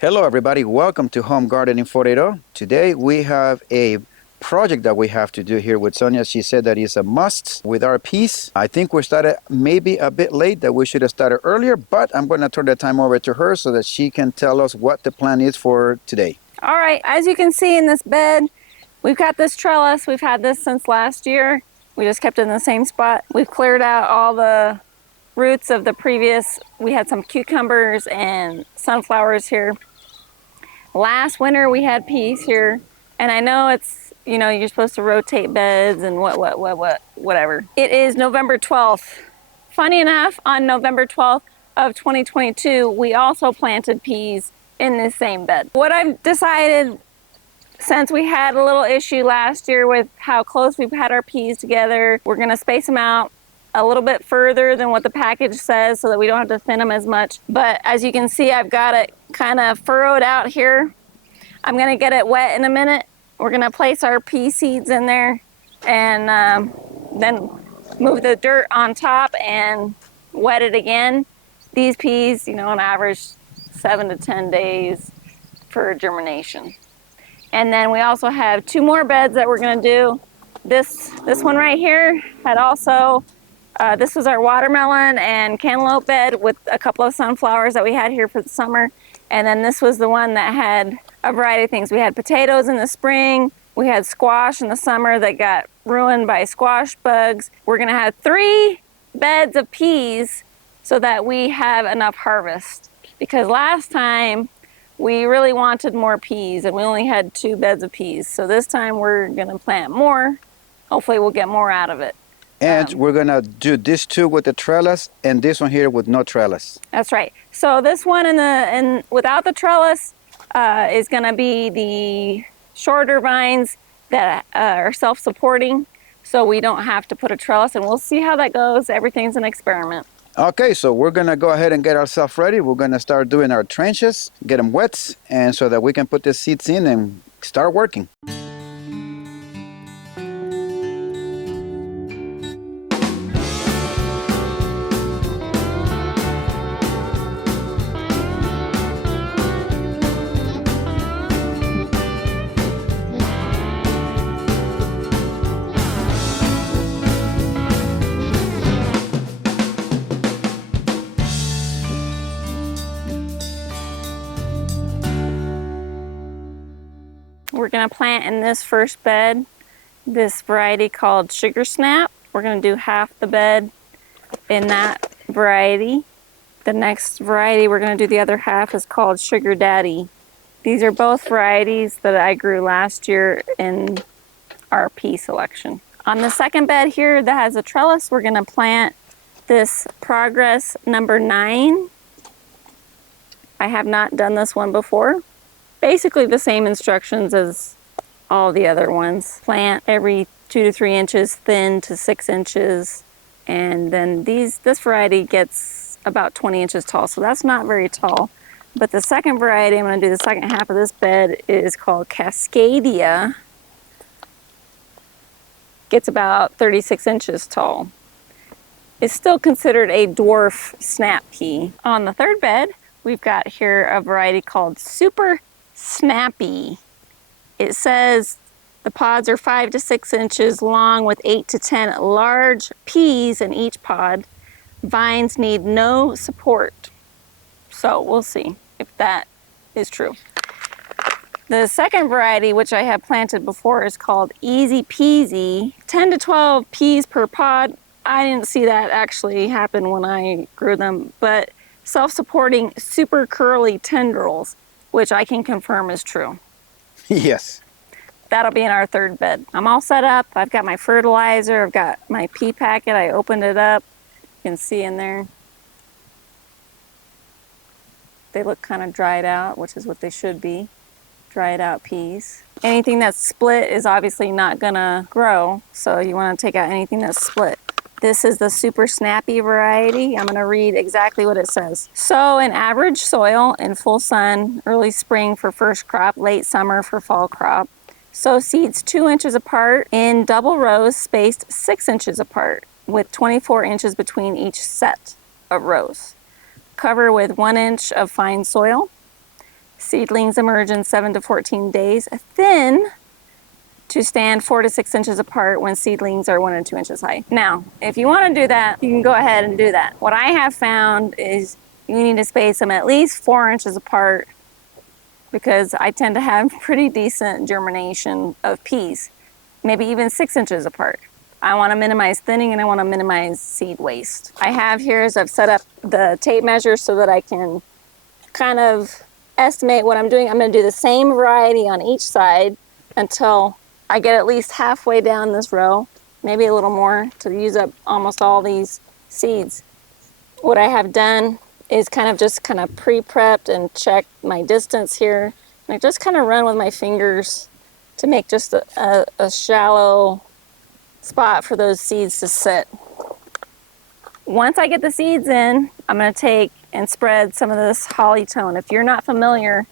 Hello, everybody. Welcome to Home Gardening 40. Today we have a project that we have to do here with Sonia. She said that is a must with our piece. I think we started maybe a bit late, that we should have started earlier, but I'm going to turn the time over to her so that she can tell us what the plan is for today. All right, as you can see in this bed, we've got this trellis. We've had this since last year. We just kept it in the same spot. We've cleared out all the roots of the previous. We had some cucumbers and sunflowers here. Last winter we had peas here, and I know it's, you're supposed to rotate beds and whatever. It is November 12th. Funny enough, on November 12th of 2022, we also planted peas in this same bed. What I've decided, since we had a little issue last year with how close we've had our peas together, we're gonna space them out a little bit further than what the package says so that we don't have to thin them as much. But as you can see, I've got it kind of furrowed out here. I'm gonna get it wet in a minute. We're gonna place our pea seeds in there and then move the dirt on top and wet it again. These peas, on average, 7 to 10 days for germination. And then we also have 2 more beds that we're gonna do. This one right here had also, this was our watermelon and cantaloupe bed with a couple of sunflowers that we had here for the summer. And then this was the one that had a variety of things. We had potatoes in the spring, we had squash in the summer that got ruined by squash bugs. We're gonna have 3 beds of peas so that we have enough harvest. Because last time we really wanted more peas and we only had 2 beds of peas. So this time we're gonna plant more. Hopefully we'll get more out of it. And we're going to do this 2 with the trellis and this one here with no trellis. That's right. So this one without the trellis is gonna be the shorter vines that are self-supporting, so we don't have to put a trellis, and we'll see how that goes. Everything's an experiment. Okay, so we're going to go ahead and get ourselves ready. We're going to start doing our trenches, get them wet, and so that we can put the seeds in and start working. We're gonna plant in this first bed this variety called Sugar Snap. We're gonna do half the bed in that variety. The next variety we're gonna do the other half is called Sugar Daddy. These are both varieties that I grew last year in our pea selection. On the second bed here that has a trellis, we're gonna plant this Progress number 9. I have not done this one before. Basically the same instructions as all the other ones. Plant every 2 to 3 inches, thin to 6 inches, and then this variety gets about 20 inches tall, so that's not very tall. But the second variety, I'm going to do the second half of this bed, is called Cascadia. Gets about 36 inches tall. It's still considered a dwarf snap pea. On the third bed, we've got here a variety called Super Snappy. It says the pods are 5 to 6 inches long with 8 to 10 large peas in each pod. Vines need no support. So we'll see if that is true. The second variety, which I have planted before, is called Easy Peasy. 10 to 12 peas per pod. I didn't see that actually happen when I grew them, but self-supporting super curly tendrils, which I can confirm is true. Yes. That'll be in our third bed. I'm all set up. I've got my fertilizer. I've got my pea packet. I opened it up. You can see in there. They look kind of dried out, which is what they should be. Dried out peas. Anything that's split is obviously not gonna grow, so you want to take out anything that's split. This is the Super Snappy variety. I'm gonna read exactly what it says. Sow in average soil in full sun, early spring for first crop, late summer for fall crop. Sow seeds 2 inches apart in double rows spaced 6 inches apart with 24 inches between each set of rows. Cover with 1 inch of fine soil. Seedlings emerge in 7 to 14 days. Thin to stand 4 to 6 inches apart when seedlings are 1 to 2 inches high. Now, if you want to do that, you can go ahead and do that. What I have found is you need to space them at least 4 inches apart because I tend to have pretty decent germination of peas, maybe even 6 inches apart. I want to minimize thinning and I want to minimize seed waste. I have here is I've set up the tape measure so that I can kind of estimate what I'm doing. I'm going to do the same variety on each side until I get at least halfway down this row, maybe a little more to use up almost all these seeds. What I have done is kind of pre-prepped and checked my distance here. And I just kind of run with my fingers to make just a shallow spot for those seeds to sit. Once I get the seeds in, I'm going to take and spread some of this Hollytone. If you're not familiar,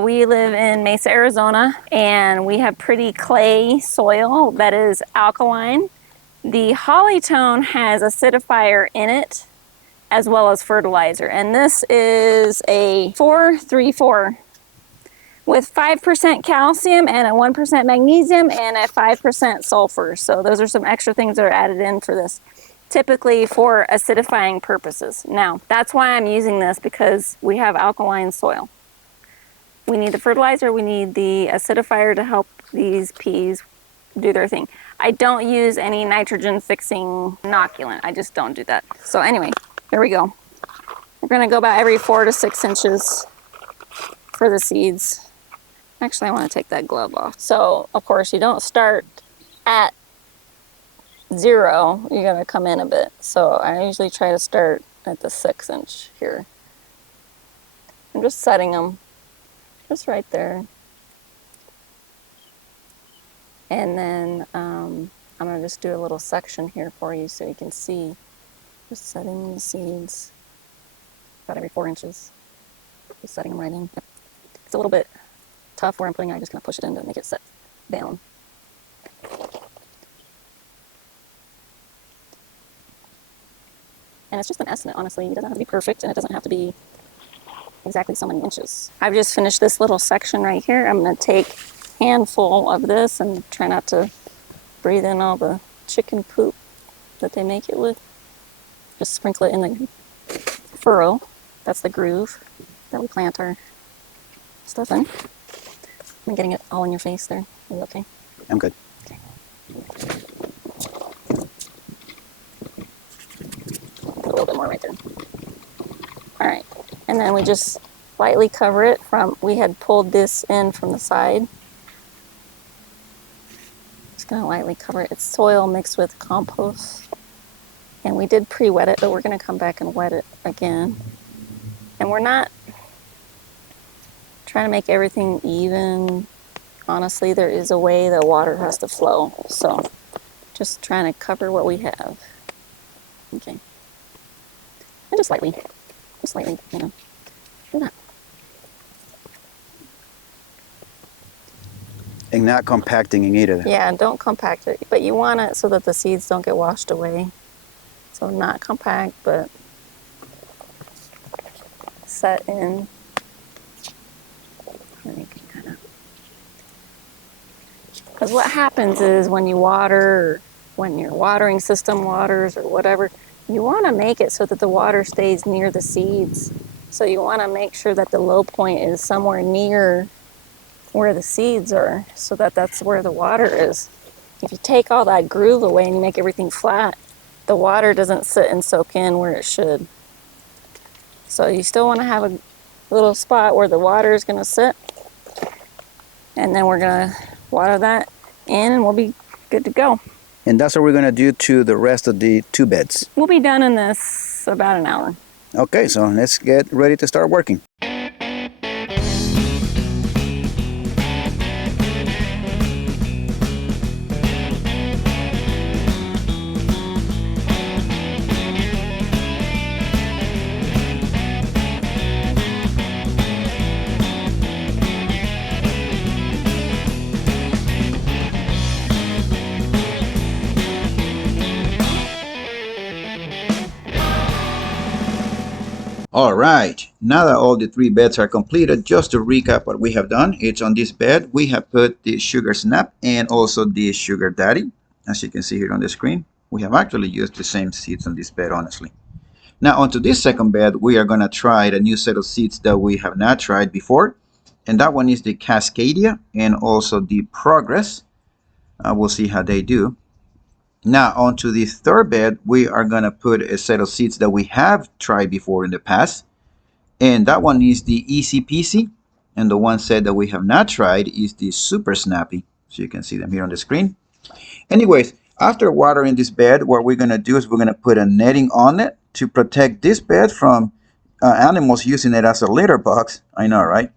we live in Mesa, Arizona, and we have pretty clay soil that is alkaline. The Hollytone has acidifier in it as well as fertilizer, and this is a 4-3-4 with 5% calcium and a 1% magnesium and a 5% sulfur. So those are some extra things that are added in for this, typically for acidifying purposes. Now, that's why I'm using this, because we have alkaline soil. We need the fertilizer, we need the acidifier to help these peas do their thing. I don't use any nitrogen fixing inoculant. I just don't do that. So anyway, here we go. We're gonna go about every 4 to 6 inches for the seeds. Actually, I want to take that glove off. So, of course, you don't start at 0. You're going to come in a bit. So I usually try to start at the 6 inch here. I'm just setting them just right there. And then I'm going to just do a little section here for you so you can see. Just setting the seeds about every 4 inches. Just setting them right in. Yep. It's a little bit tough where I'm putting it. I'm just going to push it in to make it set down. And it's just an estimate, honestly. It doesn't have to be perfect, and it doesn't have to be exactly so many inches. I've just finished this little section right here. I'm going to take a handful of this and try not to breathe in all the chicken poop that they make it with. Just sprinkle it in the furrow. That's the groove that we plant our stuff in. I'm getting it all in your face there. Are you okay? I'm good. Okay. A little bit more right there. All right. And then we just lightly cover it from, we had pulled this in from the side. Just gonna lightly cover it. It's soil mixed with compost. And we did pre-wet it, but we're gonna come back and wet it again. And we're not trying to make everything even. Honestly, there is a way the water has to flow. So just trying to cover what we have. Okay. And just lightly, you know, do that. And not compacting in either. Yeah, don't compact it, but you want it so that the seeds don't get washed away. So not compact, but set in. Because what happens is when you water, or when your watering system waters or whatever, you want to make it so that the water stays near the seeds. So you want to make sure that the low point is somewhere near where the seeds are, so that that's where the water is. If you take all that groove away and you make everything flat, the water doesn't sit and soak in where it should. So you still want to have a little spot where the water is going to sit. And then we're going to water that in and we'll be good to go. And that's what we're going to do to the rest of the 2 beds. We'll be done in this about an hour. Okay, so let's get ready to start working. All right, now that all the 3 beds are completed, just to recap what we have done, it's on this bed, we have put the Sugar Snap and also the Sugar Daddy. As you can see here on the screen, we have actually used the same seeds on this bed, honestly. Now onto this second bed, we are gonna try the new set of seeds that we have not tried before. And that one is the Cascadia and also the Progress. We'll see how they do. Now onto the third bed, we are gonna put a set of seeds that we have tried before in the past. And that one is the Easy Peasy. And the one set that we have not tried is the Super Snappy. So you can see them here on the screen. Anyways, after watering this bed, what we're gonna do is we're gonna put a netting on it to protect this bed from animals using it as a litter box. I know, right?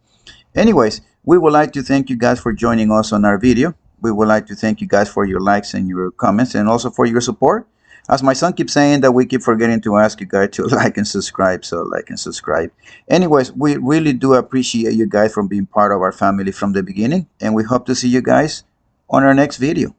Anyways, we would like to thank you guys for joining us on our video. We would like to thank you guys for your likes and your comments and also for your support. As my son keeps saying that we keep forgetting to ask you guys to like and subscribe, so like and subscribe. Anyways, we really do appreciate you guys for being part of our family from the beginning, and we hope to see you guys on our next video.